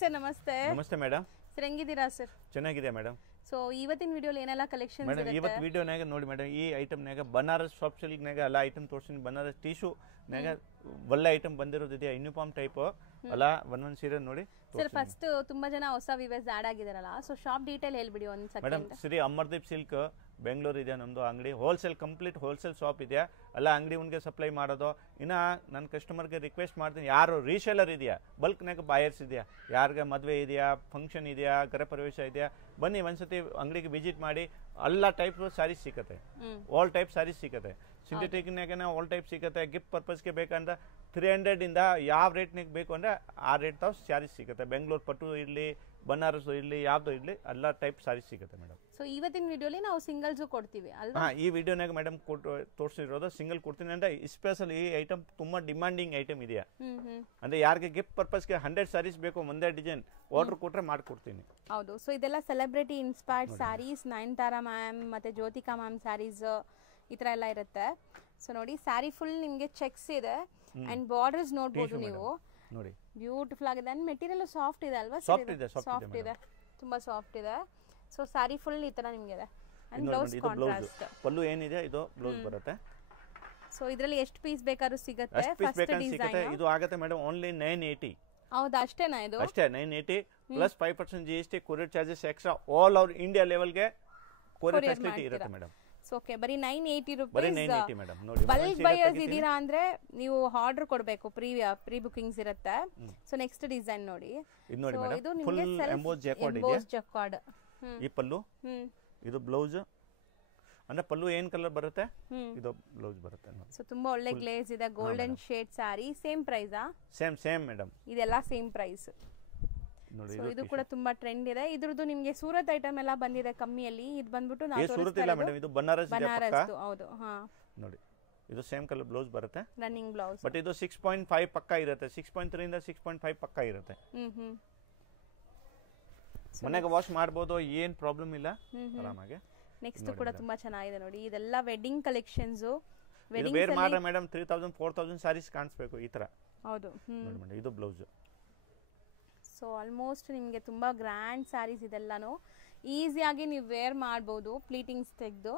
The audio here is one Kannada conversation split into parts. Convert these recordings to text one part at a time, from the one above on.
ಸರ್ ನಮಸ್ತೆ. ನಮಸ್ತೆ ಮೇಡಮ್. ಸರ್ ಹೆಂಗಿದ್ದೀರಾ ಸರ್? ಚೆನ್ನಾಗಿದೆ ಮೇಡಮ್. ಸೊ ಇವತ್ತಿನ ವಿಡಿಯೋಲಿ ಏನೆಲ್ಲ ಕಲೆಕ್ಷನ್ಸ್ ಮೇಡಮ್ ಇವತ್ತು ವಿಡಿಯೋನಾಗ ನೋಡಿ ಮೇಡಮ್, ಈ ಐಟಮ್ನಾಗ ಬನಾರಸ್ ಸಾಫ್ಟ್ ಸಿಲ್ಕ್ನಾಗ ಎಲ್ಲ ಐಟಮ್ ತೋರಿಸ್ತೀನಿ. ಬನಾರಸ್ ಟಿಶ್ಯೂನಾಗ ಒಳ್ಳೆ ಐಟಮ್ ಬಂದಿರೋದಿದೆ, ಯೂನಿಫಾರ್ಮ್ ಟೈಪ್ ಅಲ್ಲ ಒಂದೊಂದು ಸೀರೆ ನೋಡಿ. ಸರ್ ಫಸ್ಟ್ ತುಂಬಾ ಜನ ಹೊಸ ವಿವರ್ಸ್ ಆಡ್ ಆಗಿದಾರಲ್ಲ, ಸೊ ಶಾಪ್ ಡೀಟೇಲ್ ಹೇಳ್ಬಿಡಿ ಒಂದು second. Madam Shri Amardeep silk Bengaluru ಇದೆ ನಮ್ಮದು ಅಂಗಡಿ. ಹೋಲ್ಸೇಲ್ ಕಂಪ್ಲೀಟ್ ಹೋಲ್ಸೇಲ್ ಶಾಪ್ ಇದೆ. ಎಲ್ಲ ಅಂಗಡಿ ಉನ್ಗೆ ಸಪ್ಲೈ ಮಾಡೋದು. ಇನ್ನು ನನ್ನ ಕಸ್ಟಮರ್ಗೆ ರಿಕ್ವೆಸ್ಟ್ ಮಾಡ್ತೀನಿ, ಯಾರು ರೀಸೇಲರ್ ಇದೆಯಾ, ಬಲ್ಕ್ನಾಗ ಬಾಯರ್ಸ್ ಇದೆಯಾ, ಯಾರಿಗೆ ಮದುವೆ ಇದೆಯಾ, ಫಂಕ್ಷನ್ ಇದೆಯಾ, ಗೃಹ ಪ್ರವೇಶ ಇದೆಯಾ, ಬನ್ನಿ ಒಂದ್ಸತಿ ಅಂಗಡಿಗೆ ವಿಸಿಟ್ ಮಾಡಿ. ಎಲ್ಲ ಟೈಪ್ ಸ್ಯಾರೀಸ್ ಸಿಗುತ್ತೆ, ಆಲ್ ಟೈಪ್ ಸ್ಯಾರೀಸ್ ಸಿಗುತ್ತೆ. ಸಿಂಥೆಟಿಕ್ನಾಗ ಆಲ್ ಟೈಪ್ ಸಿಗುತ್ತೆ. ಗಿಫ್ಟ್ ಪರ್ಪಸ್ಗೆ ಬೇಕಂದ್ರೆ 300 ಇಂದ ಯಾವ ರೇಟ್ನಾಗ ಬೇಕು ಅಂದರೆ ಆ ರೇಟ್ ತಾವು ಸ್ಯಾರೀಸ್ ಸಿಗುತ್ತೆ. ಬೆಂಗಳೂರು ಪಟ್ಟು ಇರಲಿ, ಬನಾರಸ್ ಇರಲಿ, ಯಾವ್ದು ಇರಲಿ ಎಲ್ಲ ಟೈಪ್ ಸ್ಯಾರೀಸ್ ಸಿಗುತ್ತೆ ಮೇಡಮ್. ಸೊ ಇವತ್ತಿನ ವಿಡಿಯೋಲಿ ನಾವು ಸಿಂಗಲ್ಸು ಕೊಡ್ತೀವಿ ಅಲ್ವಾ? ಈ ವಿಡಿಯೋನಾಗ ಮೇಡಮ್ ತೋರಿಸಿರೋದು ಸಿಂಗಲ್ ಕೊಡ್ತೀನಿ. ಅಂದ್ರೆ ಸ್ಪೆಷಲ್ ಈ ಐಟಮ್ ತುಂಬಾ ಡಿಮಾಂಡಿಂಗ್ ಐಟಮ್ ಇದೆಯಾ ಅಂದ್ರೆ ಯಾರಿಗೆ ಗಿಫ್ಟ್ ಪರ್ಪಸ್ಗೆ 100 ಸ್ಯಾರೀಸ್ ಬೇಕು, ಒಂದೇ ಡಿಸೈನ್ ಆರ್ಡರ್ ಕೊಟ್ರೆ ಮಾಡ್ಕೊಡ್ತೀನಿ. ಹೌದು. ಸೊ ಇದೆಲ್ಲ celebrity inspired sarees, Nayanthara ma'am ಮತ್ತೆ ಜ್ಯೋತಿಕಾ ಮ್ಯಾಮ್ ಸ್ಯಾರೀಸ್ ಈ ತರ ಎಲ್ಲ ಇರುತ್ತೆ. ಸೊ ನೋಡಿ ಸ್ಯಾರಿ ಫುಲ್ ನಿಮ್ಗೆ ಚೆಕ್ಸ್ ಇದೆ ಅಂಡ್ ಬಾರ್ಡರ್ಸ್ ನೋಡಬಹುದು ನೀವು. ನೋಡಿ ಬ್ಯೂಟಿಫುಲ್ ಆಗಿದೆ ಅಂಡ್ ಮೆಟೀರಿಯಲ್ ಸಾಫ್ಟ್ ಇದೆ ಅಲ್ವಾ? ಸಾಫ್ಟ್ ಇದೆ, ತುಂಬಾ ಸಾಫ್ಟ್ ಇದೆ. ಸೊ ಸ್ಯಾರಿ ಫುಲ್ ಈ ತರ ನಿಮ್ಗೆ ಇದೆ ಅಂಡ್ ಬ್ಲೌಸ್ ಕಾಂಟ್ರಾಸ್ಟ್. ಪಲ್ಲು ಏನಿದೆ ಇದು ಬ್ಲೌಸ್ ಬರುತ್ತೆ. ಸೊ ಇದರಲ್ಲಿ ಎಷ್ಟು ಪೀಸ್ ಬೇಕಾದ್ರೂ ಸಿಗುತ್ತೆ. ಫಸ್ಟ್ ಡಿಸೈನ್ ಇದು ಆಗುತ್ತೆ ಮೇಡಮ್ ಓನ್ಲಿ 980. ಹೌದಾ? ಅಷ್ಟೇನಾ ಇದು? ಅಷ್ಟೇ 980 plus 5% GST, courier charges extra. All over India ಲೆವೆಲ್ಗೆ ಕೊರಿಯರ್ ಫೆಸಿಲಿಟಿ ಇರುತ್ತೆ ಮೇಡಮ್. ಸೊ ಓಕೆ, ಬರೀ 980 ಬರೀ ರೂಪೀಸ್. 980 ಮೇಡಮ್. ನೋಡಿ ಬಲ್ಕ್ ಬಯರ್ಸ್ ಇದೀರಾ ಅಂದ್ರೆ ನೀವು ಆರ್ಡರ್ ಕೊಡಬೇಕು, ಪ್ರೀ ಬುಕಿಂಗ್ಸ್ ಇರುತ್ತೆ. ಸೊ ನೆಕ್ಸ್ಟ್ ಡಿಸೈನ್ ನೋಡಿ. ಇದು ನೋಡಿ ಮೇಡಮ್, ಇದು ಫುಲ್ ನಿಮಗೆ ಎಂಬೋಸ್ ಜಕಾರ್ಡ್ ಇದೆ. Emboss jacquard. ಈ ಪಲ್ಲು, ಇದು ಬ್ಲೌಸ್. ಅಂದ್ರೆ ಪಲ್ಲು ಏನ್ ಕಲರ್ ಬರುತ್ತೆ, ಇದು ಬ್ಲೌಸ್ ಬರುತ್ತೆ ನೋಡಿ. ಸೊ ತುಂಬಾ ಒಳ್ಳೆ ಗ್ಲೇಸ್ ಇದೆ, ಗೋಲ್ಡನ್ ಶೇಡ್ ಸಾರಿ. ಸೇಮ್ ಪ್ರೈಸಾ? ಸೇಮ್ ಮೇಡಮ್, ಇದೆಲ್ಲ ಸೇಮ್ ಪ್ರೈಸ್. ನೋಡಿ ಇದು ಕೂಡ ತುಂಬಾ ಟ್ರೆಂಡ್ ಇದೆ. ಇದ್ರದ್ದು ನಿಮಗೆ ಸೂರತ್ ಐಟಮ್ ಎಲ್ಲ ಬಂದಿದೆ ಕಮ್ಮಿಯಲ್ಲಿ. ಇದು ಬಂದ್ಬಿಟ್ಟು ನಾವು ಸೂರತ್ ಇಲ್ಲ ಮೇಡಮ್, ಇದು ಬನಾರಸ್ ಇದೆ ಪಕ್ಕ. ಹೌದು. ಹಾ ನೋಡಿ ಇದು ಸೇಮ್ ಕಲರ್ ಬ್ಲೌಸ್ ಬರುತ್ತೆ, ರನ್ನಿಂಗ್ ಬ್ಲೌಸ್. ಬಟ್ ಇದು 6.5 ಪಕ್ಕ ಇರುತ್ತೆ. 6.3 ಇಂದ 6.5 ಪಕ್ಕ ಇರುತ್ತೆ. ಮನೆಗೆ ವಾಶ್ ಮಾಡಬಹುದು, ಏನ್ ಪ್ರಾಬ್ಲಮ್ ಇಲ್ಲ, ಆರಾಮಾಗಿ. ನೆಕ್ಸ್ಟ್ ಕೂಡ ತುಂಬಾ ಚೆನ್ನಾಗಿದೆ ನೋಡಿ. ಇದೆಲ್ಲ ವೆಡ್ಡಿಂಗ್ ಕಲೆಕ್ಷನ್ಸ್. ಇದು ವೇರ್ ಮಾಡ್ರೆ ಮೇಡಮ್ 3000 4000 ಸ್ಯಾರೀಸ್ ಕಾಣಿಸ್ಬೇಕು ಈ ತರ. ಹೌದು. ನೋಡಿ ಇದು ಬ್ಲೌಸ್. ಸೊ ಆಲ್ಮೋಸ್ಟ್ ನಿಮಗೆ ತುಂಬಾ ಗ್ರ್ಯಾಂಡ್ ಸ್ಯಾರೀಸ್ ಇದೆಲ್ಲಾನು ಈಸಿಯಾಗಿ ನೀವು ವೇರ್ ಮಾಡ್ಬೋದು, ಪ್ಲೀಟಿಂಗ್ಸ್ ತೆಗೆದು.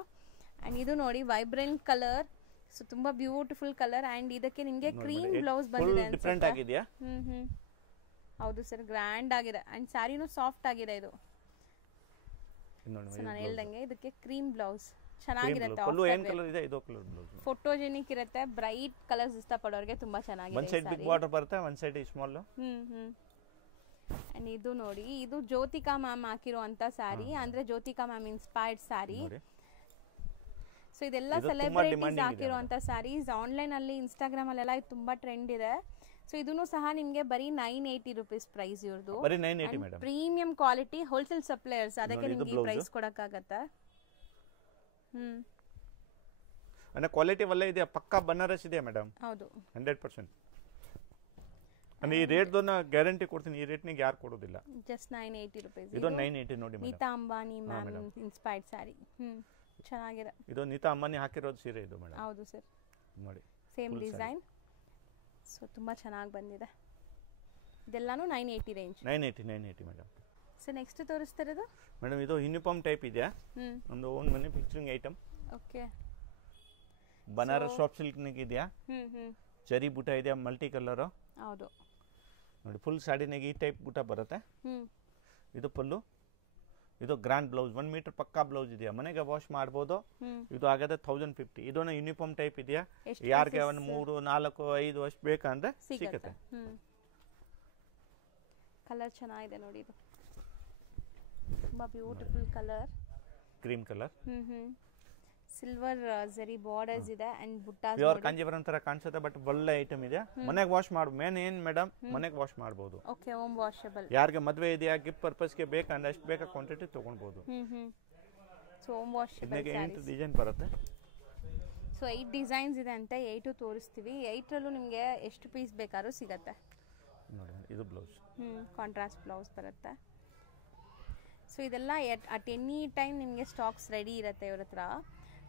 ಅಂಡ್ ಇದು ನೋಡಿ ವೈಬ್ರೆಂಟ್ ಕಲರ್. ಸೊ ತುಂಬಾ ಬ್ಯೂಟಿಫುಲ್ ಕಲರ್ ಅಂಡ್ ಇದಕ್ಕೆ ನಿಮಗೆ ಕ್ರೀಮ್ ಬ್ಲೌಸ್ ಬಂದಿದೆ. ಡಿಫರೆಂಟ್ ಆಗಿದೆಯಾ? ಹೌದು ಸರ್, ಗ್ರ್ಯಾಂಡ್ ಆಗಿದೆ ಅಂಡ್ ಸ್ಯಾರಿನೂ ಸಾಫ್ಟ್ ಆಗಿದೆ. ಇದು ನಾನು ಹೇಳ್ದಂಗೆ ಇದಕ್ಕೆ ಕ್ರೀಮ್ ಬ್ಲೌಸ್ ಚೆನ್ನಾಗಿರುತ್ತೆ. ಫೋಟೋಜೆನಿಕ್ ಇರುತ್ತೆ, ಬ್ರೈಟ್ ಕಲರ್ಸ್ ಇಷ್ಟಪಡೋರಿಗೆ ತುಂಬಾ ಚೆನ್ನಾಗಿದೆ. ಒನ್ ಸೈಡ್ ಬಿಗ್ ಬಾರ್ಡರ್ ಬರುತ್ತೆ, ಒನ್ ಸೈಡ್ ಸ್ಮಾಲ್. ಅಂಡ್ ಇದು ನೋಡಿ, ಇದು ಜ್ಯೋತಿಕಾ ಮ್ಯಾಮ್ ಹಾಕಿರುವಂತ ಸ್ಯಾರಿ, ಅಂದ್ರೆ Jyothika ma'am inspired sari. So ಇದೆಲ್ಲ ಸೆಲೆಬ್ರಿಟೀಸ್ ಹಾಕಿರುವಂತ ಸ್ಯಾರೀಸ್. ಆನ್ಲೈನ್ ಅಲ್ಲಿ, ಇನ್ಸ್ಟಾಗ್ರಾಮ್ ಅಲ್ಲೆಲ್ಲ ಇದು ತುಂಬಾ ಟ್ರೆಂಡ್ ಇದೆ. ಸೊ ಇದನ್ನು ಸಹ ನಿಮ್ಗೆ ಬರೀ 980 ರೂಪೀಸ್ ಪ್ರೈಸ್ ಇವ್ರದ್ದು. ಪ್ರೀಮಿಯಂ ಕ್ವಾಲಿಟಿ ಹೋಲ್ಸೇಲ್ ಸಪ್ಲೈಯರ್ಸ್, ಅದಕ್ಕೆ ನಿಮ್ಗೆ ಈ ಪ್ರೈಸ್ ಕೊಡಕ್ಕಾಗತ್ತೆ. ಅಂದ್ರೆ ಕ್ವಾಲಿಟಿ ಒಳ್ಳೆ ಇದೆ, ಪಕ್ಕಾ ಬನಾರಸ್ ಇದೆ ಮೇಡಮ್. ಹೌದು, 100%. ಅಂದ್ರೆ ಈ ರೇಟ್ ದೊನ್ನ ಗ್ಯಾರಂಟಿ ಕೊಡ್ತೀನಿ, ಈ ರೇಟ್ ನಿಗೆ ಯಾರು ಕೊಡೋದಿಲ್ಲ. Just 980 rupees. ಇದು 980 ನೋಡಿ madam. Neeta Ambani ma'am inspired sari. ಚೆನ್ನಾಗಿದೆ. ಇದು ನೀತಾ ಅಂಬಾನಿ ಹಾಕಿರೋದು ಸೀರೆ ಇದು ಮೇಡಮ್. ಹೌದು ಸರ್, ನೋಡಿ ಸೇಮ್ ಡಿಸೈನ್. ಸೊ ತುಂಬಾ ಚೆನ್ನಾಗಿ ಬಂದಿದೆ. ಇದೆಲ್ಲಾನು 980 ರೇಂಜ್. 980 ಮೇಡಮ್. ಸೊ ನೆಕ್ಸ್ಟ್ ತೋರಿಸ್ತಿರೋದು ಮೇಡಮ್ ಇದು ಯೂನಿಫಾರ್ಮ್ ಟೈಪ್ ಇದೆ, ನಮ್ದು own manufacturing item. Okay, Banaras soft silk ನಿಗೆ ಇದೆಯಾ, ಚರಿ ಬೂಟ ಇದೆ, ಮಲ್ಟಿ ಕಲರ್. ಹೌದು ನೋಡಿ, ಫುಲ್ ಸಾಡಿನಾಗ ಈ ಟೈಪ್ ಬೂಟ ಬರುತ್ತೆ. ಇದು ಪಲ್ಲು, ಇದು ಗ್ರ್ಯಾಂಡ್ ಬ್ಲೌಸ್, 1 ಮೀಟರ್ ಪಕ್ಕಾ ಬ್ಲೌಸ್ ಇದೆಯಾ, ಮನೆಗೆ ವಾಶ್ ಮಾಡಬಹುದು. ಇದು ಆಗದೆ 1050. ಇದನ್ನ ಯೂನಿಫಾರ್ಮ್ ಟೈಪ್ ಇದೆಯಾ, ಯಾರಿಗೆ 1 3 4 5 ಅಷ್ಟು ಬೇಕಂದ್ರೆ ಸಿಗುತ್ತೆ. ಕಲರ್ ಚೆನ್ನಾಗಿದೆ ನೋಡಿ, ಇದು ತುಂಬಾ beautiful colour, cream colour. Silver ಜರಿ ಬಾರ್ಡರ್ಸ್ ಇದೆ ಅಂಡ್ ಬುಟ್ಟಾಸ್. ಪ್ಯೂರ್ ಕಾಂಜೀವರಂ ತರ ಕಾಣಿಸುತ್ತೆ, ಬಟ್ ಒಳ್ಳೆ ಐಟಮ್ ಇದೆ. ಮನೆಗೆ ವಾಶ್ ಮಾಡು, ಮೇನ್ ಏನ್ ಮೇಡಮ್, ಮನೆಗೆ ವಾಶ್ ಮಾಡಬಹುದು. Okay, home washable. ಯಾರಿಗೆ ಮದುವೆ ಇದೆಯಾ, ಗಿಫ್ಟ್ ಪರ್ಪಸ್ಗೆ ಬೇಕಂದ್ರೆ ಅಷ್ಟು ಬೇಕಾ ಕ್ವಾಂಟಿಟಿ ತಗೊಳ್ಬಹುದು. ಸೊ ಹೋಮ್ ವಾಷಬಲ್ ಇದಕ್ಕೆ ಡಿಸೈನ್ ಬರುತ್ತೆ. ಸೊ 8 ಡಿಸೈನ್ಸ್ ಇದೆ ಅಂತ 8 ತೋರಿಸ್ತೀವಿ. 8ರಲ್ಲೂ ನಿಮಗೆ ಎಷ್ಟು ಪೀಸ್ ಬೇಕಾದ್ರೂ ಸಿಗುತ್ತೆ ನೋಡಿ. ಇದು ಬ್ಲೌಸ್, ಕಾಂಟ್ರಾಸ್ಟ್ ಬ್ಲೌಸ್ ಬರುತ್ತೆ. ಸೊ ಇದೆಲ್ಲ ಅಟ್ ಎನಿ ಟೈಮ್ ನಿಮಗೆ ಸ್ಟಾಕ್ಸ್ ರೆಡಿ ಇರುತ್ತೆ ಇವ್ರ ಹತ್ರ.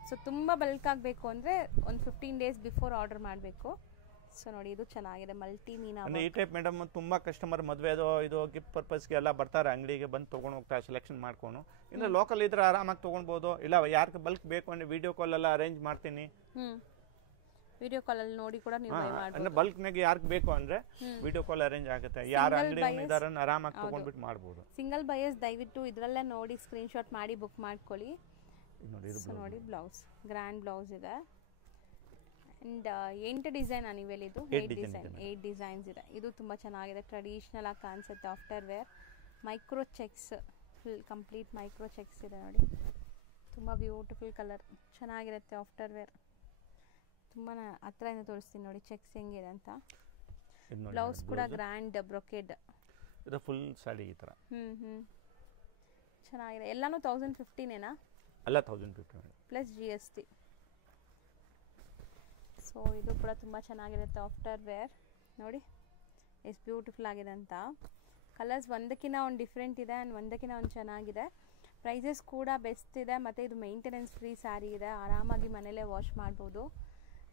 ಸೊ ತುಂಬ ಬಲ್ಕ್ ಆಗಬೇಕು ಅಂದರೆ ಒಂದು 15 ಡೇಸ್ ಬಿಫೋರ್ ಆರ್ಡರ್ ಮಾಡಬೇಕು. ಸೊ ನೋಡಿ ಇದು ಚೆನ್ನಾಗಿದೆ ಮಲ್ಟಿ ಮೀನಾ ಅಂದ್ರೆ ಈ ಟೈಪ್ ಮೇಡಮ್ ತುಂಬಾ ಕಸ್ಟಮರ್ ಮದುವೆ ಇದು ಗಿಫ್ಟ್ ಪರ್ಪಸ್ಗೆ ಎಲ್ಲ ಬರ್ತಾರೆ, ಅಂಗಡಿಗೆ ಬಂದು ತೊಗೊಂಡು ಹೋಗ್ತಾರೆ ಸೆಲೆಕ್ಷನ್ ಮಾಡ್ಕೊಂಡು. ಇನ್ನು ಲೋಕಲ್ ಇದ್ರೆ ಆರಾಮಾಗಿ ತೊಗೊಳ್ಬೋದು, ಇಲ್ಲ ಯಾರಿಗೆ ಬಲ್ಕ್ ಬೇಕು ಅಂದ್ರೆ ವಿಡಿಯೋ ಕಾಲ್ ಎಲ್ಲ ಅರೇಂಜ್ ಮಾಡ್ತೀನಿ. ವಿಡಿಯೋ ಕಾಲ್ ಅಲ್ಲಿ ನೋಡಿ ಕೂಡ ನೀವು ಬೈ ಮಾಡಬಹುದು. ಅಂದ್ರೆ ಬಲ್ಕ್ ನಾಗ ಯಾರಿಗೆ ಬೇಕು ಅಂದ್ರೆ ವಿಡಿಯೋ ಕಾಲ್ ಅರೇಂಜ್ ಆಗುತ್ತೆ, ಯಾರ ಅಂಗಡಿ ಇದಾರೆ ಆರಾಮಾಗಿ ತಗೊಂಡ್ಬಿಟ್ಟು ಮಾಡಬಹುದು. ಸಿಂಗಲ್ ಬೈಯರ್ಸ್ ದಯವಿಟ್ಟು ಇದ್ರಲ್ಲೇ ನೋಡಿ ಸ್ಕ್ರೀನ್ ಶಾಟ್ ಮಾಡಿ ಬುಕ್ ಮಾಡ್ಕೊಳ್ಳಿ. ನೋಡಿ ಬ್ಲೌಸ್ ಗ್ರ್ಯಾಂಡ್ ಬ್ಲೌಸ್ ಇದೆ ಅಂಡ್ 8 ಡಿಸೈನ್ ನೀವೆಲ್ಲ ಇದು 8 ಡಿಸೈನ್ಸ್ ಇದೆ. ಇದು ತುಂಬಾ ಚೆನ್ನಾಗಿದೆ, ಟ್ರೆಡಿಷನಲ್ ಆಗಿ ಕಾಣಿಸುತ್ತೆ. After wear micro checks, full complete micro checks ಇದೆ ನೋಡಿ, ತುಂಬಾ ಬ್ಯೂಟಿಫುಲ್ ಕಲರ್, ಚೆನ್ನಾಗಿರುತ್ತೆ. ಆಫ್ಟರ್ ವೇರ್ ತುಂಬಾ ಹತ್ರದಿಂದ ತೋರಿಸ್ತೀನಿ ನೋಡಿ ಚೆಕ್ಸ್ ಹೆಂಗಿದೆ ಅಂತ. ಬ್ಲೌಸ್ ಕೂಡ ಗ್ರ್ಯಾಂಡ್ ಬ್ರೊಕೇಡ್, ಇದು ಫುಲ್ ಸಾಡಿ ಈ ತರ. ಚೆನ್ನಾಗಿದೆ. ಎಲ್ಲಾನು 1015 ಅಲ್ಲ 1015 ಪ್ಲಸ್ GST. ಸೊ ಇದು ಕೂಡ ತುಂಬ ಚೆನ್ನಾಗಿರುತ್ತೆ. ಆಫ್ಟರ್ ವೇರ್ ನೋಡಿ ಎಷ್ಟು ಬ್ಯೂಟಿಫುಲ್ ಆಗಿದೆ ಅಂತ. ಕಲರ್ಸ್ ಒಂದಕ್ಕಿಂತ ಒಂದು ಡಿಫ್ರೆಂಟ್ ಇದೆ ಆ್ಯಂಡ್ ಒಂದಕ್ಕಿಂತ ಒಂದು ಚೆನ್ನಾಗಿದೆ. ಪ್ರೈಸಸ್ ಕೂಡ ಬೆಸ್ಟ್ ಇದೆ ಮತ್ತು ಇದು ಮೇಂಟೆನೆನ್ಸ್ ಫ್ರೀ ಸ್ಯಾರಿ ಇದೆ, ಆರಾಮಾಗಿ ಮನೇಲೇ ವಾಶ್ ಮಾಡ್ಬೋದು.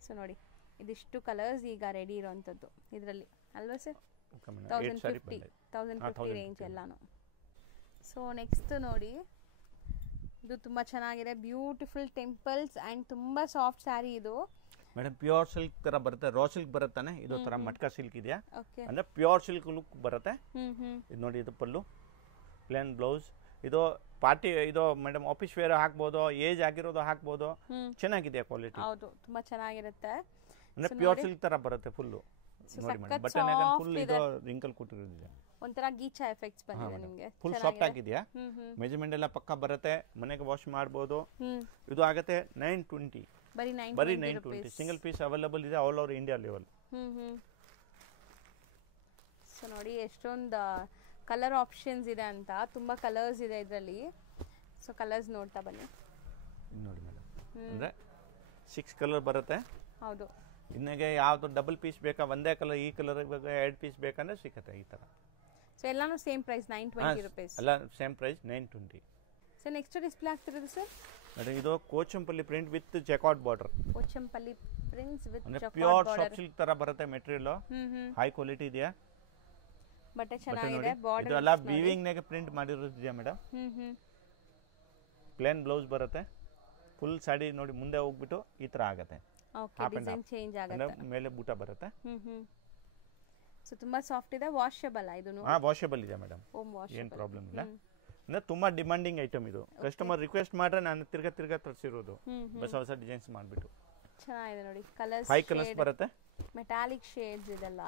ಸೊ ನೋಡಿ ಇದಿಷ್ಟು ಕಲರ್ಸ್ ಈಗ ರೆಡಿ ಇರೋವಂಥದ್ದು ಇದರಲ್ಲಿ ಅಲ್ವಾ ಸರ್? 1050 ರೇಂಜ್ ಎಲ್ಲಾನು. ಸೊ ನೆಕ್ಸ್ಟ್ ನೋಡಿ ಇದು ತುಂಬ ಚೆನ್ನಾಗಿದೆ, ಬ್ಯೂಟಿಫುಲ್ ಟೆಂಪಲ್ಸ್ ಆ್ಯಂಡ್ ತುಂಬ ಸಾಫ್ಟ್ ಸ್ಯಾರಿ ಇದು ಮೇಡಮ್. ಪ್ಯೂರ್ ಸಿಲ್ಕ್ ತರ ಬರುತ್ತೆ, ರಾ ಸಿಲ್ಕ್ ಬರುತ್ತಾನೆ, ಇದು ತರ ಮಟ್ಕಾ ಸಿಲ್ಕ್ ಇದೆಯಾ ಅಂದ್ರೆ ಪ್ಯೂರ್ ಸಿಲ್ಕ್ ಲುಕ್ ಬರುತ್ತೆ. ಇದು ನೋಡಿ ಇದು ಪಲ್ಲು, ಪ್ಲೇನ್ ಬ್ಲೌಸ್. ಇದು ಪಾರ್ಟಿ ಇದು ಮೇಡಮ್ ಆಫೀಸ್ ವೇರ್ ಹಾಕ್ಬೋದು, ಏಜ್ ಆಗಿರೋದು ಹಾಕ್ಬೋದು, ಚೆನ್ನಾಗಿದೆ ಕ್ವಾಲಿಟಿ. ಹೌದು ತುಂಬಾ ಚೆನ್ನಾಗಿರುತ್ತೆ. ಅಂದ್ರೆ ಪ್ಯೂರ್ ಸಿಲ್ಕ್ ತರ ಬರುತ್ತೆ ಫುಲ್ಲು. ನೋಡಿ ಮೇಡಮ್ ಬಟನ್ ಫುಲ್ ಇದು ರಿಂಕಲ್ ಕೊಟ್ಟಿರೋದಿದೆ, ಒಂಥರ ಗೀಚಾ ಎಫೆಕ್ಟ್ಸ್ ಬಂದಿದೆ ನಿಮಗೆ. ಫುಲ್ ಸಾಫ್ಟ್ ಆಗಿದೆಯಾ, ಮೆಜರ್ಮೆಂಟ್ ಎಲ್ಲ ಪಕ್ಕ ಬರುತ್ತೆ, ಮನೆಗೆ ವಾಶ್ ಮಾಡ್ಬೋದು. ಇದು ಆಗುತ್ತೆ 920, ಬರೀ 920. ಸಿಂಗಲ್ ಪೀಸ್ ಅವೈಲೇಬಲ್ ಇದೆ all over India level. So ನೋಡಿ ಎಷ್ಟೊಂದು ಕಲರ್ ಆಪ್ಷನ್ಸ್ ಇದೆ ಅಂತ, ತುಂಬಾ ಕಲರ್ಸ್ ಇದೆ ಇದರಲ್ಲಿ. ಸೊ ಕಲರ್ಸ್ ನೋಡ್ತಾ ಬನ್ನಿ. ನೋಡಿ ಮೇಡಮ್ ಅಂದ್ರೆ 6 ಕಲರ್ ಬರುತ್ತೆ. ಹೌದು. ಇನ್ನಗೆ ಯಾವ್ದು ಡಬಲ್ ಪೀಸ್ ಬೇಕಾ, ಒಂದೇ ಕಲರ್ ಈ ಕಲರ್ ಬೇಕಾ, 2 ಪೀಸ್ ಬೇಕಂದ್ರೆ ಸಿಗುತ್ತೆ ಈ ತರ. ಸೊ ಎಲ್ಲಾನು ಸೇಮ್ ಪ್ರೈಸ್ 920 ರೂಪೀಸ್. ಎಲ್ಲ same price 920. So next display ಆಗ್ತಿರೋದು ಸರ್ ಮೇಡಮ್ ಇದು Kochampalli print with jacquard border. Kochampalli prints with jacquard pure soft silk ತರ ಬರುತ್ತೆ ಮೆಟೀರಿಯಲ್, ಹೈ ಕ್ವಾಲಿಟಿ ಇದೆಯಾ, ಬಟ್ಟೆ ಚೆನ್ನಾಗಿದೆ. ಬಾರ್ಡರ್ ಇದು ಎಲ್ಲ ವೀವಿಂಗ್ ನಾಗೆ ಪ್ರಿಂಟ್ ಮಾಡಿರೋದು ಇದೆಯಾ ಮೇಡಮ್. ಪ್ಲೇನ್ ಬ್ಲೌಸ್ ಬರುತ್ತೆ, ಫುಲ್ ಸಾಡಿ ನೋಡಿ ಮುಂದೆ ಹೋಗ್ಬಿಟ್ಟು ಈ ತರ ಆಗುತ್ತೆ. ಓಕೆ, ಡಿಸೈನ್ ಚೇಂಜ್ ಆಗುತ್ತೆ, ಮೇಲೆ ಬೂಟ ಬರುತ್ತೆ. ಸೊ ತುಂಬಾ ಸಾಫ್ಟ್ ಇದೆ. ವಾಷಬಲ್ ಇದನ್ನು? ಹಾ ವಾಷಬಲ್ ಇದೆ ಮೇಡಮ್, ಏನು ಪ್ರಾಬ್ಲಮ್ ಇಲ್ಲ. ಅಂದ್ರೆ ತುಂಬಾ ಡಿಮಾಂಡಿಂಗ್ ಐಟಮ್ ಇದು, ಕಸ್ಟಮರ್ ರಿಕ್ವೆಸ್ಟ್ ಮಾಡ್ರೆ ನಾನು ತಿರ್ಗಾ ತರಿಸಿರೋದು ಹೊಸ ಡಿಸೈನ್ಸ್ ಮಾಡ್ಬಿಟ್ಟು. ಚೆನ್ನಾಗಿದೆ ನೋಡಿ. ಕಲರ್ಸ್ 5 ಕಲರ್ಸ್ ಬರುತ್ತೆ, ಮೆಟಾಲಿಕ್ ಶೇಡ್ಸ್ ಇದೆಲ್ಲ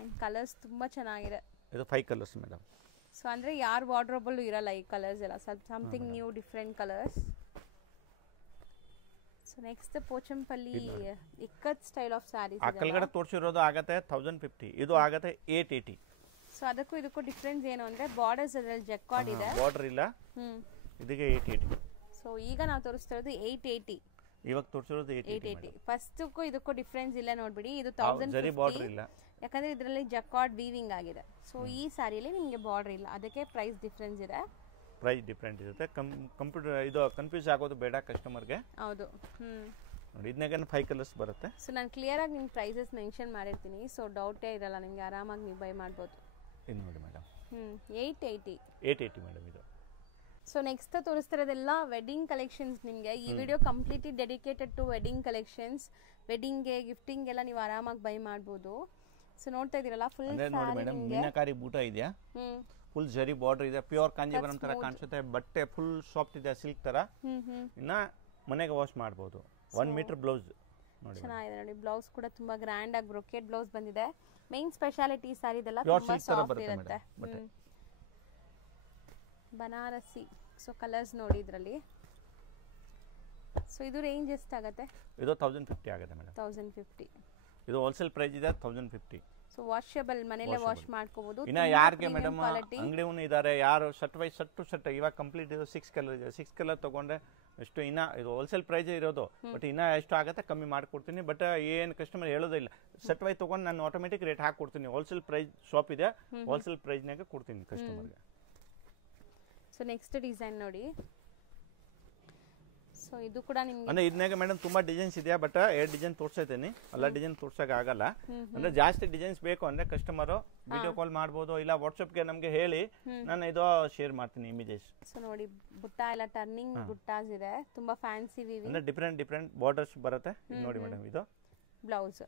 ಅಂಡ್ ಕಲರ್ಸ್ ತುಂಬಾ ಚೆನ್ನಾಗಿದೆ. ಇದು 5 ಕಲರ್ಸ್ ಮೇಡಮ್. ಸೊ ಅಂದ್ರೆ ಯಾರ್ ವಾರ್ಡ್ರೋಬ್ ಅಲ್ಲೂ ಇರಲ್ಲ ಈ ಕಲರ್ಸ್ ಎಲ್ಲ, something new different colours. So next Pochampalli ikat style of sarees. ಆ ಕೆಳಗಡೆ ತೋರಿಸಿರೋದು ಆಗತ್ತೆ 1050, ಇದು ಆಗತ್ತೆ 880. ಸೊ ಅದಕ್ಕೂ ಇದಕ್ಕೂ ಡಿಫರೆನ್ಸ್ ಏನು ಅಂದ್ರೆ ಬಾರ್ಡರ್ಸ್ ಅದರಲ್ಲಿ ಜಕಾರ್ಡ್ ಇದೆ, ಬಾರ್ಡರ್ ಇಲ್ಲ. ಇದಕ್ಕೆ 880. ಸೊ ಈಗ ನಾವು ತೋರಿಸ್ತಾ ಇರೋದು 880. ಇವಾಗ ತೋರಿಸಿರೋದು 880. ಫಸ್ಟ್ಗೂ ಇದಕ್ಕೂ ಡಿಫರೆನ್ಸ್ ಇಲ್ಲ ನೋಡ್ಬಿಡಿ, ಇದು 1050 ಬಾರ್ಡರ್ ಇಲ್ಲ, ಯಾಕಂದ್ರೆ ಇದರಲ್ಲಿ ಜಕಾರ್ಡ್ ವೀವಿಂಗ್ ಆಗಿದೆ. ಸೊ ಈ ಸ್ಯಾರಿಯಲ್ಲಿ ನಿಮಗೆ ಬಾರ್ಡರ್ ಇಲ್ಲ, ಅದಕ್ಕೆ ಪ್ರೈಸ್ ಡಿಫರೆನ್ಸ್ ಇದೆ. ಪ್ರೈಸ್ ಡಿಫರೆಂಟ್ ಇರುತ್ತೆ. ಕಂಪ್ಯೂಟರ್ ಇದು ಕನ್ಫ್ಯೂಸ್ ಆಗೋದು ಬೇಡ ಕಸ್ಟಮರ್ಗೆ. ಹೌದು. ನೋಡಿ ಇದನ್ನಾಗ 5 ಕಲರ್ಸ್ ಬರುತ್ತೆ. ಸೊ ನಾನು ಕ್ಲಿಯರ್ ಆಗಿ ನಿಮ್ಗೆ ಪ್ರೈಸಸ್ ಮೆನ್ಷನ್ ಮಾಡಿರ್ತೀನಿ, ಸೊ ಡೌಟೇ ಇರಲ್ಲ ನಿಮಗೆ, ಆರಾಮಾಗಿ ನೀವು ಬೈ ಮಾಡ್ಬೋದು. ಇದು ನೋಡಿ ಮೇಡಮ್ 880 ಮೇಡಮ್ ಇದು. ಸೊ ನೆಕ್ಸ್ಟ್ ತೋರಿಸ್ತಿರೋದೆಲ್ಲ ವೆಡ್ಡಿಂಗ್ ಕಲೆಕ್ಷನ್ಸ್. ನಿಮಗೆ ಈ video completely dedicated to wedding collections. ವೆಡ್ಡಿಂಗ್ಗೆ ಗಿಫ್ಟಿಂಗ್ ಎಲ್ಲ ನೀವು ಆರಾಮಾಗಿ ಬೈ ಮಾಡ್ಬೋದು. ಸೊ ನೋಡ್ತಾ ಇದೀರಲ್ಲ ಫುಲ್ ನೋಡಿ ಮೇಡಮ್ ಮೀನಾಕಾರಿ ಬೂಟ ಇದೆಯಾ, ಫುಲ್ ಜರಿ ಬಾರ್ಡರ್ ಇದೆ, ಪ್ಯೂರ್ ಕಾಂಜೀವರಂ ತರ ಕಾಣಿಸುತ್ತೆ. ಬಟ್ಟೆ ಫುಲ್ ಸಾಫ್ಟ್ ಇದೆ, ಸಿಲ್ಕ್ ತರ. ಇನ್ನ ಮನೆಗೆ ವಾಶ್ ಮಾಡಬಹುದು. 1 ಮೀಟರ್ ಬ್ಲೌಸ್ ನೋಡಿ, ಚೆನ್ನಾಗಿದೆ ನೋಡಿ. ಬ್ಲೌಸ್ ಕೂಡ ತುಂಬಾ ಗ್ರ್ಯಾಂಡ್ ಆಗಿ ಬ್ರೊಕೇಡ್ ಬ್ಲೌಸ್ ಬಂದಿದೆ. ಮೇನ್ ಸ್ಪೆಷಾಲಿಟಿ ಸಾರಿದೆಲ್ಲ ತುಂಬಾ ಸಾಫ್ಟ್ ಇರುತ್ತೆ. ಬನಾರಸಿ. ಸೊ ಕಲರ್ಸ್ ನೋಡಿ ಇದರಲ್ಲಿ. ಸೊ ಇದು ರೇಂಜ್ ಎಷ್ಟಾಗುತ್ತೆ? ಇದು 1050 ಆಗುತ್ತೆ ಮೇಡಮ್. 1050. ಇದು ಹೋಲ್ಸೇಲ್ ಪ್ರೈಸ್ ಇದೆ 1050. ಸೊ ವಾಷಬಲ್, ಮನೆಯಲ್ಲೇ ವಾಶ್ ಮಾಡ್ಕೋಬಹುದು. ಇನ್ನ ಯಾರಿಗೆ ಮೇಡಮ್ ಅಂಗಡಿವನು ಇದ್ದಾರೆ, ಯಾರು shirt wise shirt to shirt ಇವಾಗ ಕಂಪ್ಲೀಟ್ ಇದು 6 ಕಲರ್ ಇದೆ. 6 ಕಲರ್ ತಗೊಂಡ್ರೆ ಎಷ್ಟು, ಇನ್ನ ಇದು ಹೋಲ್ಸೇಲ್ ಪ್ರೈಸ್ ಇರೋದು, ಬಟ್ ಇನ್ನ ಎಷ್ಟು ಆಗುತ್ತೆ ಕಮ್ಮಿ ಮಾಡ್ಕೊಡ್ತೀನಿ. ಬಟ್ ಏನು ಕಸ್ಟಮರ್ ಹೇಳೋದಿಲ್ಲ, ಶರ್ಟ್ ವೈಸ್ ತಗೊಂಡು ನಾನು ಆಟೋಮೆಟಿಕ್ ರೇಟ್ ಹಾಕೊಡ್ತೀನಿ. ಹೋಲ್ಸೇಲ್ ಪ್ರೈಸ್ ಶಾಪ್ ಇದೆ, ಹೋಲ್ಸೇಲ್ ಪ್ರೈಸ್ನಾಗ ಕೊಡ್ತೀನಿ ಕಸ್ಟಮರ್ಗೆ. ಸೊ ನೆಕ್ಸ್ಟ್ ಡಿಸೈನ್ ನೋಡಿ. ಸೊ ಇದು ಕೂಡ ನಿಮಗೆ ಅಂದ್ರೆ ಇದನ್ನಾಗ ಮೇಡಮ್ ತುಂಬಾ ಡಿಸೈನ್ಸ್ ಇದೆಯಾ, ಬಟ್ 2 ಡಿಸೈನ್ ತೋರಿಸ್ತೀನಿ. ಎಲ್ಲ ಡಿಸೈನ್ ತೋರ್ಸಕ್ ಆಗಲ್ಲ. ಅಂದ್ರೆ ಜಾಸ್ತಿ ಡಿಸೈನ್ಸ್ ಬೇಕು ಅಂದ್ರೆ ಕಸ್ಟಮರ್ ವಿಡಿಯೋ ಕಾಲ್ ಮಾಡ್ಬೋದು, ಇಲ್ಲ ವಾಟ್ಸ್ಆಪ್ಗೆ ನಮಗೆ ಹೇಳಿ ನಾನು ಇದು ಶೇರ್ ಮಾಡ್ತೀನಿ ಇಮೇಜಸ್. ಸೊ ನೋಡಿ ಬುಟ್ಟ ಎಲ್ಲ ಟರ್ನಿಂಗ್ ಬುಟ್ಟಾಸ್ ಇದೆ, ತುಂಬಾ ಫ್ಯಾನ್ಸಿ ವೀವಿಂಗ್. ಅಂದ್ರೆ ಡಿಫರೆಂಟ್ ಬಾರ್ಡರ್ಸ್ ಬರುತ್ತೆ. ನೋಡಿ ಮೇಡಮ್ ಇದು ಬ್ಲೌಸ್.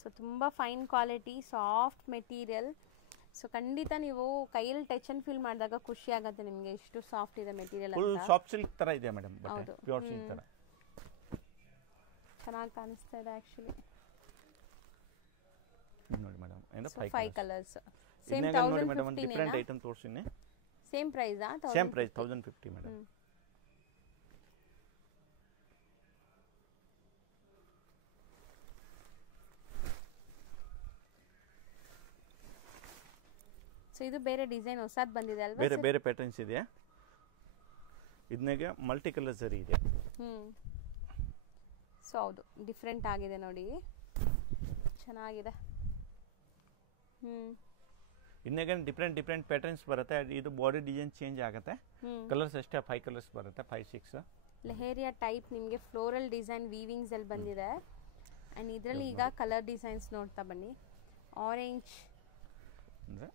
ಸೊ ತುಂಬಾ fine quality soft material. So ಖಂಡಿತ ನೀವು ಕೈಯಲ್ಲಿ ಟಚ್ ಅಂಡ್ ಫೀಲ್ ಮಾಡಿದಾಗ ಖುಷಿ ಆಗುತ್ತೆ ನಿಮಗೆ, ಎಷ್ಟು ಸಾಫ್ಟ್ ಇದೆ ಮೆಟೀರಿಯಲ್ ಫುಲ್ ಅಂತ. ಸಾಫ್ಟ್ ಸಿಲ್ಕ್ ತರ ಇದೆ ಮೇಡಮ್, ಬಟ್ಟೆ ಪ್ಯೂರ್ ಸಿಲ್ಕ್ ತರ ಚೆನ್ನಾಗಿ ಕಾಣಿಸ್ತಾ ಇದೆ ಆಕ್ಚುಲಿ. ನೋಡಿ ಮೇಡಮ್ ಏನು 5 ಕಲರ್ಸ್. ಸೇಮ್ ನೋಡಿ ಮೇಡಮ್ ಒಂದು ಡಿಫರೆಂಟ್ ಐಟಮ್ ತೋರಿಸ್ತೀನಿ. ಸೇಮ್ ಪ್ರೈಸ್ ಆ? Same price 1050 madam. ಸೊ ಇದು ಬೇರೆ ಡಿಸೈನ್ ಹೊಸದು ಬಂದಿದೆ ಅಲ್ವಾ? ಬೇರೆ ಪ್ಯಾಟರ್ನ್ಸ್ ಇದೆ. ಇದನ್ನೆಗೆ ಮಲ್ಟಿ ಕಲರ್ ಸರಿ ಇದೆ. ಸೊ ಹೌದು ಡಿಫರೆಂಟ್ ಆಗಿದೆ ನೋಡಿ, ಚೆನ್ನಾಗಿದೆ. ಇನ್ನೇಗೆ ಡಿಫರೆಂಟ್ ಪ್ಯಾಟರ್ನ್ಸ್ ಬರುತ್ತೆ. ಇದು ಬಾಡಿ ಡಿಸೈನ್ ಚೇಂಜ್ ಆಗುತ್ತೆ. ಕಲರ್ಸ್ ಅಷ್ಟೇ 5 ಕಲರ್ಸ್ ಬರುತ್ತೆ, 5-6. ಲೆಹೇರಿಯಾ ಟೈಪ್ ನಿಮಗೆ ಫ್ಲೋರಲ್ ಡಿಸೈನ್ ವೀವಿಂಗ್ಸ್ ಅಲ್ಲಿ ಬಂದಿದೆ. ಅಂಡ್ ಇದರಲ್ಲಿ ಈಗ ಕಲರ್ ಡಿಸೈನ್ಸ್ ನೋಡ್ತಾ ಬನ್ನಿ. ಆರೆಂಜ್ ಅಂದ್ರೆ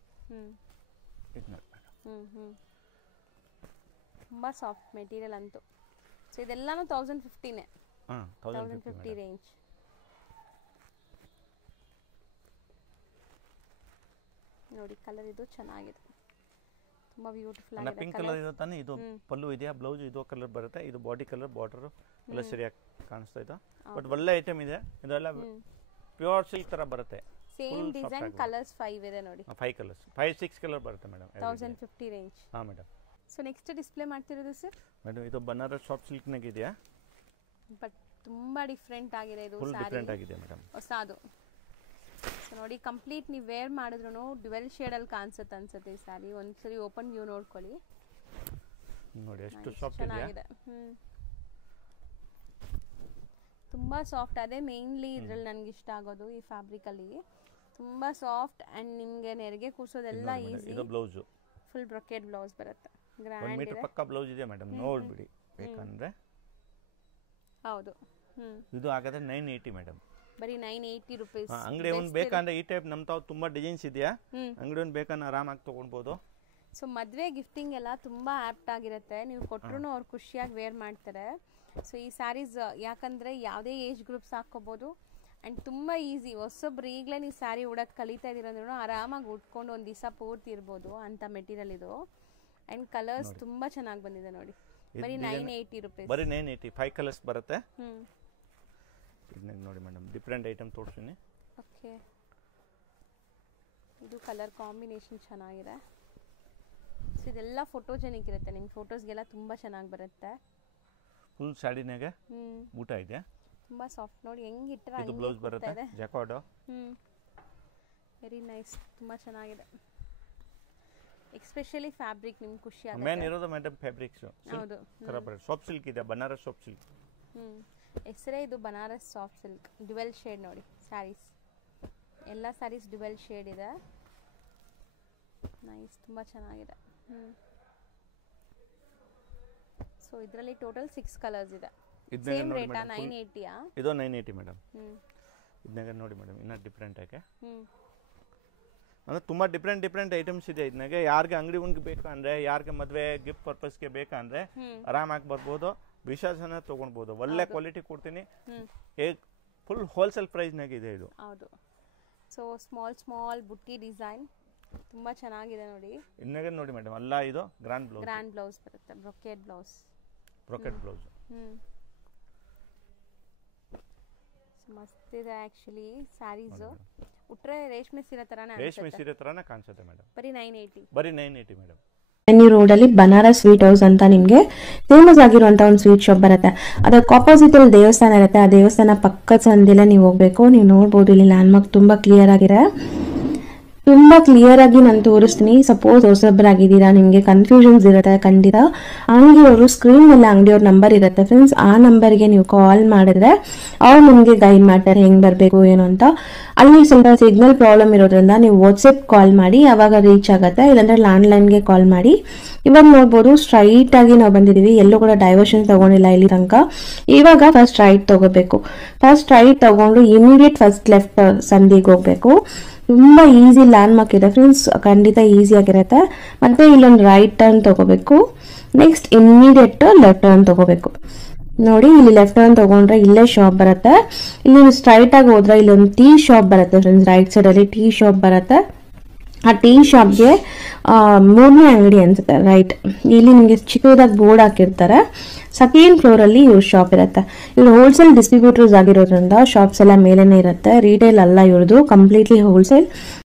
ತುಂಬಾ ಸಾಫ್ಟ್ ಮೆಟೀರಿಯಲ್ ಅಂತೂ. ಸೊ ಇದೆಲ್ಲಾನು 1050ನೇ. 1050 ರೇಂಜ್. ನೋಡಿ ಕಲರ್ ಇದು ಚೆನ್ನಾಗಿದೆ, ತುಂಬಾ ಬ್ಯೂಟಿಫುಲ್ ಆಗಿದೆ. ಪಿಂಕ್ ಕಲರ್ ಇದೆ ತಾನೆ, ಇದು ಪಲ್ಲು ಇದೆಯಾ, ಬ್ಲೌಸ್ ಇದು ಕಲರ್ ಬರುತ್ತೆ. ಇದು ಬಾಡಿ ಕಲರ್, ಬಾರ್ಡರ್ ಎಲ್ಲ ಸರಿಯಾಗಿ ಕಾಣಿಸ್ತಾ ಇದೆ. ಬಟ್ ಒಳ್ಳೆ ಐಟಮ್ ಇದೆ. ಇದೆಲ್ಲ ಪ್ಯೂರ್ ಸಿಲ್ಕ್ ತರ ಬರುತ್ತೆ. ಸೇಮ್ ಡಿಸೈನ್ ಕಲರ್ಸ್ 5 ಇದೆ ನೋಡಿ. 5 ಕಲರ್ಸ್ 5-6 ಕಲರ್ ಬರುತ್ತೆ ಮೇಡಮ್. 1050 ರೇಂಜ್. ಹಾ ಮೇಡಮ್. ಸೊ ನೆಕ್ಸ್ಟ್ ಡಿಸ್ಪ್ಲೇ ಮಾಡ್ತಿರೋದು ಸರ್ ಮೇಡಮ್ ಇದು ಬನಾರಸ್ ಸಾಫ್ಟ್ ಸಿಲ್ಕ್ ನಾಗ ಇದೆಯಾ, ಬಟ್ ತುಂಬಾ ಡಿಫರೆಂಟ್ ಆಗಿದೆ. ಇದು ಫುಲ್ ಡಿಫರೆಂಟ್ ಆಗಿದೆ ಮೇಡಮ್, ಹೊಸದು. ಸೊ ನೋಡಿ ಕಂಪ್ಲೀಟ್ ನೀವು ವೇರ್ ಮಾಡಿದ್ರು ಡ್ಯುವೆಲ್ ಶೇಡ್ ಅಲ್ಲಿ ಕಾಣಿಸುತ್ತೆ ಅನ್ಸುತ್ತೆ ಈ ಸಾರಿ. ಒಂದ್ಸರಿ ಓಪನ್ ವ್ಯೂ ನೋಡ್ಕೊಳ್ಳಿ. ನೋಡಿ ಎಷ್ಟು ಸಾಫ್ಟ್ ಇದೆ. ತುಂಬಾ ಸಾಫ್ಟ್. ಅದೇ ಮೇನ್ಲಿ ಇದ್ರಲ್ಲಿ ನನಗೆ ಇಷ್ಟ ಆಗೋದು ಈ ಫ್ಯಾಬ್ರಿಕ್ ಅಲ್ಲಿ. ತುಂಬಾ ಸಾಫ್ಟ್ ಅಂಡ್ ನಿಮಗೆ ನೆರಿಗೆ ಕೂರ್ಸೋದೆಲ್ಲ ಈಸಿ. ಇದು ಬ್ಲೌಸ್ ಫುಲ್ ಬ್ರೊಕೆಟ್ ಬ್ಲೌಸ್ ಬರುತ್ತೆ. 1 ಮೀಟರ್ ಪಕ್ಕ ಬ್ಲೌಸ್ ಇದೆ ಮೇಡಮ್, ನೋಡ್ಬಿಡಿ ಬೇಕಂದ್ರೆ. ಹೌದು. ಇದು ಆಗತ್ತೆ 980 ಮೇಡಮ್. ಬರೀ 980 ರೂಪೀಸ್. ಅಂಗಡಿ ಒಂದು ಬೇಕಂದ್ರೆ ಈ ಟೈಪ್ ನಮ್ಮ ತಾವು ತುಂಬಾ ಡಿಸೈನ್ಸ್ ಇದೆಯಾ, ಅಂಗಡಿ ಒಂದು ಬೇಕಂದ್ರೆ ಆರಾಮಾಗಿ ತಗೊಳ್ಬೋದು. ಸೊ ಮದುವೆ ಗಿಫ್ಟಿಂಗ್ ಎಲ್ಲ ತುಂಬಾ ಆಪ್ಟ್ ಆಗಿರುತ್ತೆ. ನೀವು ಕೊಟ್ರು ಅವ್ರು ಖುಷಿಯಾಗಿ ವೇರ್ ಮಾಡ್ತಾರೆ. ಸೊ ಈ ಸ್ಯಾರೀಸ್ ಯಾಕಂದ್ರೆ ಯಾವುದೇ ಏಜ್ ಗ್ರೂಪ್ಸ್ ಹಾಕೋಬಹುದು ಅಂಡ್ ತುಂಬಾ ಈಸಿ. ಹೊಸೊಬ್ರು ಈಗಲೇ ನೀವು ಸ್ಯಾರಿ ಉಡೋಕೆ ಕಲಿತಾ ಇದೀರಂದ್ರೂ ಆರಾಮಾಗಿ ಉಟ್ಕೊಂಡು ಒಂದು ದಿವಸ ಪೂರ್ತಿ ಇರ್ಬೋದು ಅಂತ ಮೆಟೀರಿಯಲ್ ಇದು. ಅಂಡ್ ಕಲರ್ಸ್ ತುಂಬಾ ಚೆನ್ನಾಗಿ ಬಂದಿದೆ ನೋಡಿ. ಬರೀ 980 ರೂಪೀಸ್. ಬರೀ 980. 5 ಕಲರ್ಸ್ ಬರುತ್ತೆ. ಇದನ್ನ ನೋಡಿ ಮೇಡಮ್ ಡಿಫರೆಂಟ್ ಐಟಮ್ ತೋರಿಸ್ತೀನಿ. ಓಕೆ, ಇದು ಕಲರ್ ಕಾಂಬಿನೇಷನ್ ಚೆನ್ನಾಗಿದೆ. ಸೊ ಇದೆಲ್ಲ ಫೋಟೋಜೆನಿಕ್ ಇರುತ್ತೆ, ನಿಮ್ಮ ಫೋಟೋಸ್ಗೆಲ್ಲ ತುಂಬಾ ಚೆನ್ನಾಗಿ ಬರುತ್ತೆ. ಫುಲ್ ಸ್ಯಾರಿನಾಗೆ ಊಟ ಇದೆ, ತುಂಬಾ ಸಾಫ್ಟ್. ನೋಡಿ ಹೆಂಗ್ ಇಟ್ಟರೆ ಇದು ಬ್ಲೌಸ್ ಬರುತ್ತೆ ಜಾಕಾರ್ಡ್. ವೆರಿ ನೈಸ್, ತುಂಬಾ ಚೆನ್ನಾಗಿದೆ. ಎಸ್ಪೆಷಲಿ ಫ್ಯಾಬ್ರಿಕ್ ನಿಮ್ಗೆ ಖುಷಿ ಆಗುತ್ತೆ. ಮೇನ್ ಇರೋದು ಮೇಡಮ್ ಫ್ಯಾಬ್ರಿಕ್ಸ್. ಹೌದು, ಸಾಫ್ಟ್ ಸಿಲ್ಕ್ ಇದೆ, ಬನಾರಸ್ ಸಾಫ್ಟ್ ಸಿಲ್ಕ್. ಹೆಸರೇ ಇದು Banaras soft silk. Dual shade ನೋಡಿ ಸ್ಯಾರೀಸ್, ಎಲ್ಲ ಸ್ಯಾರೀಸ್ ಡ್ಯುವೆಲ್ ಶೇಡ್ ಇದೆ. ನೈಸ್, ತುಂಬಾ ಚೆನ್ನಾಗಿದೆ. ಸೊ ಇದರಲ್ಲಿ ಟೋಟಲ್ 6 ಕಲರ್ಸ್ ಇದೆ. ಸೇಮ್ ರೇಟಾ? 980 ಆ? ಇದು 980 ಮೇಡಮ್. ಇದನ್ನಾಗ ನೋಡಿ ಮೇಡಮ್ ಇನ್ನ ಡಿಫರೆಂಟ್ ಆಗಿ ಅಂದ್ರೆ ತುಂಬಾ ಡಿಫರೆಂಟ್ ಐಟಮ್ಸ್ ಇದೆ. ಇದನ್ನಾಗೆ ಯಾರಿಗೆ ಅಂಗಡಿ ಉಂಗ್ ಬೇಕಂದ್ರೆ, ಯಾರಿಗೆ ಮದುವೆ ಗಿಫ್ಟ್ ಪರ್ಪಸ್ಗೆ ಬೇಕಂದ್ರೆ ಆರಾಮಾಗಿ ಬರ್ಬೋದು, ವಿಶ್ವಾಸನ ತಗೊಳ್ಬೋದು. ಒಳ್ಳೆ ಕ್ವಾಲಿಟಿ ಕೊಡ್ತೀನಿ. ಫುಲ್ ಹೋಲ್ಸೇಲ್ ಪ್ರೈಸ್ನಾಗ ಇದೆ ಇದು. ಹೌದು. ಸೊ ಸ್ಮಾಲ್ ಬುಟ್ಟಿ ಡಿಸೈನ್ ತುಂಬಾ ಚೆನ್ನಾಗಿದೆ ನೋಡಿ. ಇನ್ನಾಗ ನೋಡಿ ಮೇಡಮ್ ಅಲ್ಲ, ಇದು ಗ್ರ್ಯಾಂಡ್ ಬ್ಲೌಸ್ ಬರುತ್ತೆ, ಬ್ರೊಕೆಟ್ ಬ್ಲೌಸ್. ಮಸ್ತ್ ಇದೆ ಆಕ್ಚುಲಿ ಸ್ಯಾರೀಸ್. ಉಟ್ರೆ ರೇಷ್ಮೆ ಸೀರೆ ತರಾನೇ ಕಾಣಿಸುತ್ತೆ ಮೇಡಮ್. ಬರೀ 980. ಬರೀ 980 ಮೇಡಮ್. ರೋಡ್ ಅಲ್ಲಿ ಬನಾರಸ್ ಸ್ವೀಟ್ ಹೌಸ್ ಅಂತ ನಿಮ್ಗೆ ಫೇಮಸ್ ಆಗಿರುವಂತ ಒಂದು ಸ್ವೀಟ್ ಶಾಪ್ ಬರುತ್ತೆ. ಅದಕ್ಕೆ ಆಪೋಸಿಟ್ ಅಲ್ಲಿ ದೇವಸ್ಥಾನ ಇರುತ್ತೆ. ಆ ದೇವಸ್ಥಾನ ಪಕ್ಕದ ಸಂದಿಲೆ ನೀವು ಹೋಗ್ಬೇಕು. ನೀವು ನೋಡ್ಬೋದು ಇಲ್ಲಿ ಲ್ಯಾಂಡ್ ಮಾರ್ಕ್ ತುಂಬಾ ಕ್ಲಿಯರ್ ಆಗಿದೆ. ತುಂಬ ಕ್ಲಿಯರ್ ಆಗಿ ನಾನು ತೋರಿಸ್ತೀನಿ. ಸಪೋಸ್ ಹೊಸಬ್ರಾಗಿದ್ದೀರಾ, ನಿಮಗೆ ಕನ್ಫ್ಯೂಷನ್ಸ್ ಇರುತ್ತೆ ಖಂಡಿತ, ಅಂಗಡಿಯವರು ಸ್ಕ್ರೀನ್ ಮೇಲೆ ಅಂಗಡಿಯವ್ರ ನಂಬರ್ ಇರುತ್ತೆ ಫ್ರೆಂಡ್ಸ್, ಆ ನಂಬರ್ಗೆ ನೀವು ಕಾಲ್ ಮಾಡಿದ್ರೆ ಅವ್ರು ನಿಮಗೆ ಗೈಡ್ ಮಾಡ್ತಾರೆ ಹೆಂಗೆ ಬರಬೇಕು ಏನು ಅಂತ. ಅಲ್ಲಿ ಸ್ವಲ್ಪ ಸಿಗ್ನಲ್ ಪ್ರಾಬ್ಲಮ್ ಇರೋದ್ರಿಂದ ನೀವು ವಾಟ್ಸಪ್ ಕಾಲ್ ಮಾಡಿ, ಅವಾಗ ರೀಚ್ ಆಗುತ್ತೆ. ಇಲ್ಲಾಂದ್ರೆ ಲ್ಯಾಂಡ್ಲೈನ್ಗೆ ಕಾಲ್ ಮಾಡಿ. ಇವಾಗ ನೋಡ್ಬೋದು ಸ್ಟ್ರೈಟ್ ಆಗಿ ನಾವು ಬಂದಿದ್ದೀವಿ, ಎಲ್ಲೂ ಕೂಡ ಡೈವರ್ಷನ್ ತಗೊಂಡಿಲ್ಲ ಇಲ್ಲಿ ತನಕ. ಇವಾಗ ಫಸ್ಟ್ ರೈಟ್ ತಗೋಬೇಕು. ಫಸ್ಟ್ ರೈಟ್ ತಗೊಂಡು ಇಮಿಡಿಯೇಟ್ ಫಸ್ಟ್ ಲೆಫ್ಟ್ ಸಂದಿಗೆ ಹೋಗ್ಬೇಕು. ತುಂಬ ಈಸಿ ಲ್ಯಾಂಡ್ ಮಾರ್ಕ್ ಇದೆ ಫ್ರೆಂಡ್ಸ್, ಖಂಡಿತ ಈಸಿ ಆಗಿರುತ್ತೆ. ಮತ್ತೆ ಇಲ್ಲೊಂದು ರೈಟ್ ಟರ್ನ್ ತಗೋಬೇಕು. ನೆಕ್ಸ್ಟ್ ಇಮಿಡಿಯೇಟ್ ಲೆಫ್ಟ್ ಟರ್ನ್ ತಗೋಬೇಕು. ನೋಡಿ ಇಲ್ಲಿ ಲೆಫ್ಟ್ ಟರ್ನ್ ತಗೊಂಡ್ರೆ ಇಲ್ಲೇ ಶಾಪ್ ಬರುತ್ತೆ. ಇಲ್ಲಿ ಸ್ಟ್ರೈಟ್ ಆಗಿ ಹೋದ್ರೆ ಇಲ್ಲೊಂದು ಟೀ ಶಾಪ್ ಬರುತ್ತೆ ಫ್ರೆಂಡ್ಸ್, ರೈಟ್ ಸೈಡ್ ಅಲ್ಲಿ ಟೀ ಶಾಪ್ ಬರುತ್ತೆ. ಆ ಟೀ ಶಾಪ್ಗೆ 3ನೇ ಅಂಗಡಿ ಅನ್ಸುತ್ತೆ ರೈಟ್. ಇಲ್ಲಿ ನಿಮಗೆ ಚಿಕ್ಕದಾಗಿ ಬೋರ್ಡ್ ಹಾಕಿರ್ತಾರೆ. ಸೆಕೆಂಡ್ ಫ್ಲೋರ್ ಅಲ್ಲಿ ಇವ್ರ ಶಾಪ್ ಇರುತ್ತೆ. ಇವ್ರು ಹೋಲ್ಸೇಲ್ ಡಿಸ್ಟ್ರಿಬ್ಯೂಟರ್ಸ್ ಆಗಿರೋದ್ರಿಂದ ಶಾಪ್ಸ್ ಎಲ್ಲ ಮೇಲೇನೆ ಇರುತ್ತೆ. ರಿಟೇಲ್ ಅಲ್ಲ ಇವ್ರದ್ದು, ಕಂಪ್ಲೀಟ್ಲಿ ಹೋಲ್ಸೇಲ್.